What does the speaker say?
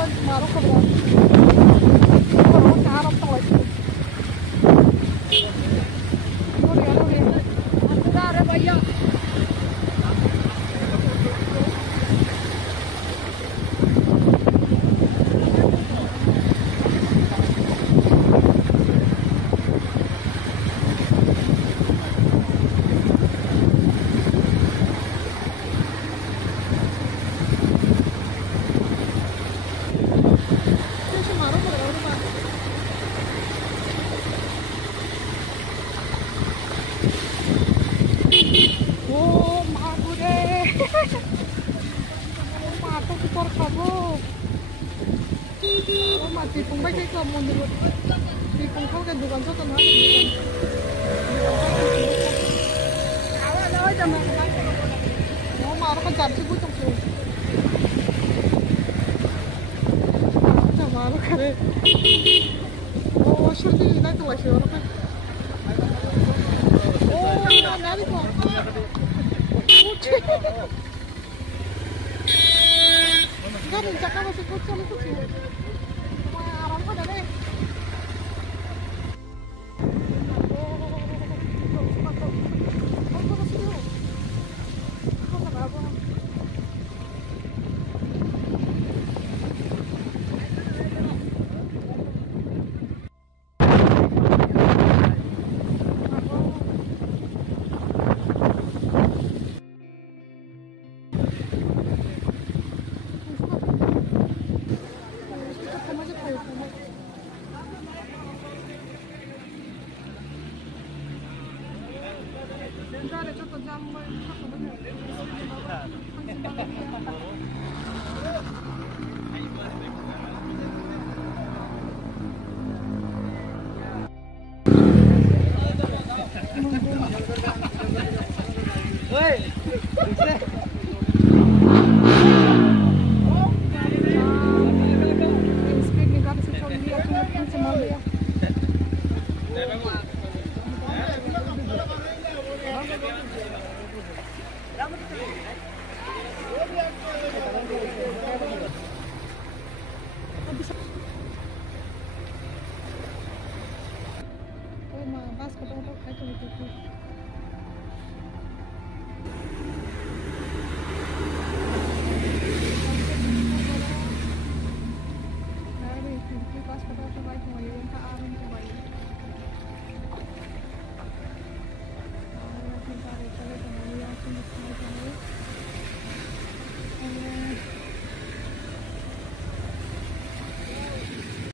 मारो खबर चार अब तक अरे भैया Tipong baik kalau mau dulu tipong kau kan bukan satu hal awak dah aja mau marah kan cari sih bukan sih marah kare oh shirti ini tuh masih orang kan oh nari kok kan cakap masih kucing